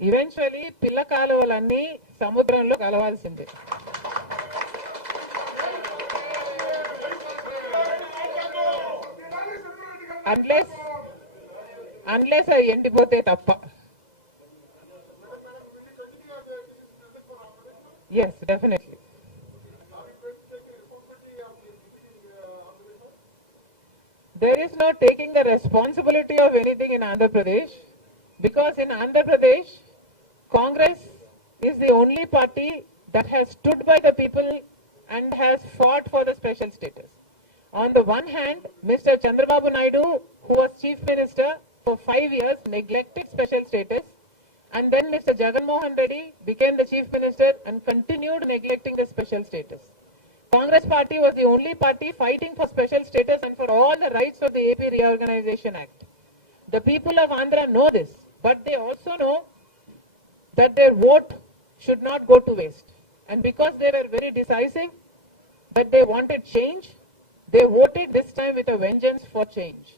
Eventually పిల్ల కాలువలన్నీ సముద్రంలో కలవాల్సిందే. Unless unless అవి ఎండిపోతే తప్ప. Yes definitely there is not taking the responsibility of anything in Andhra Pradesh because in Andhra Pradesh Congress is the only party that has stood by the people and has fought for the special status. On the one hand, Mr. Chandrababu Naidu, who was chief minister for five years, neglected special status, and then Mr. Jagan Mohan Reddy became the chief minister and continued neglecting the special status. Congress party was the only party fighting for special status and for all the rights of the AP Reorganization Act. The people of Andhra know this, but they also know that their vote should not go to waste. And because they were very decisive, that they wanted change, they voted this time with a vengeance for change.